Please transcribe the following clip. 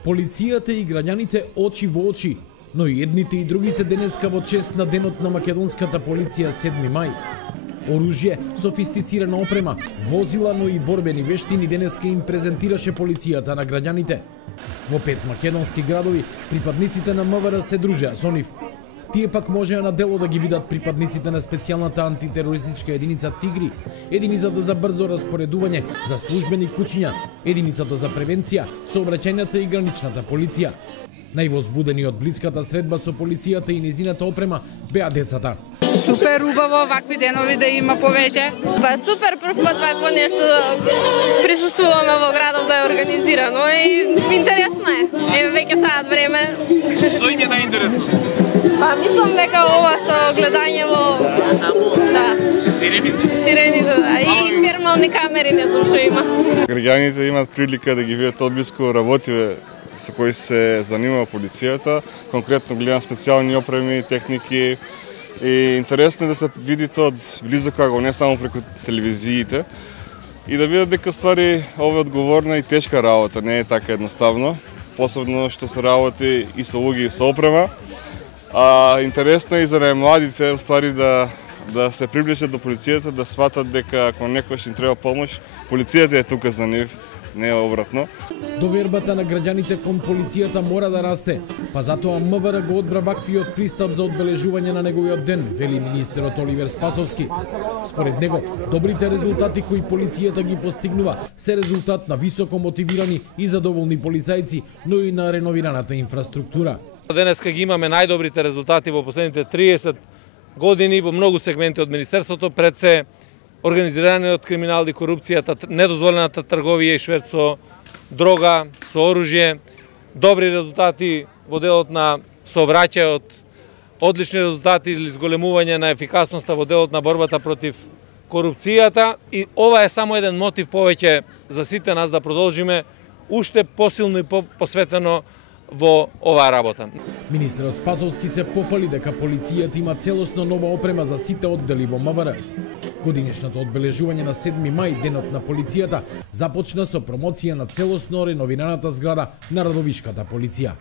Полицијата и граѓаните очи во очи, но и едните и другите денеска во чест на денот на македонската полиција 7 мај. Оружје, софистицирана опрема, возила, но и борбени вештини денеска им презентираше полицијата на граѓаните. Во 5 македонски градови припадниците на МВР се дружеа со нив. Тие пак можеа на дело да ги видат припадниците на специјалната антитерористичка единица Тигри, единицата за брзо распоредување, за службени куќиња, единицата за превенција, сообраќајната и граничната полиција. Највозбудени од блиската средба со полицијата и незината опрема беа децата. Супер убаво, вакви денови да има повеќе. Па супер, прв пат вакво нешто присуствуваме во градов да е организирано и интересно е. Еве веќе саат време. Што им е најинтересно? Па мислам дека ова со гледање во сирените, и термални камери, не знам што има. Граѓаните имаат прилика да ги видат одблиску работиве со кои се занимава полицијата, конкретно гледам специјални опреми, техники. И интересно е да се види тоа од близо како, не само преку телевизиите, и да видат дека ствари ова е одговорна и тешка работа, не е така едноставно, посебно што се работи и со луѓе и со опрема. Интересно е и за најмладите ствари да се приближат до полицијата, да сватат дека ако некојаш им треба помош, полицијата е тука за нив, не е обратно. Довербата на граѓаните кон полицијата мора да расте, па затоа МВР го одбра ваквиот пристап за одбележување на неговиот ден, вели министерот Оливер Спасовски. Според него, добрите резултати кои полицијата ги постигнува се резултат на високо мотивирани и задоволни полицајци, но и на реновираната инфраструктура. Денеска ги имаме најдобрите резултати во последните 30 години во многу сегменти од министерството, пред се организираниот криминал и корупцијата, недозволената трговија и шверц со дрога, со оружје, добри резултати во делот на сообраќајот, одлични резултати или зголемување на ефикасноста во делот на борбата против корупцијата, и ова е само еден мотив повеќе за сите нас да продолжиме уште посилно и посветено во оваа работа. Министерот Спасовски се пофали дека полицијата има целосно нова опрема за сите оддели во МВР. Годинешното одбележување на 7 мај, денот на полицијата, започна со промоција на целосно реновираната зграда на Радовишката полиција.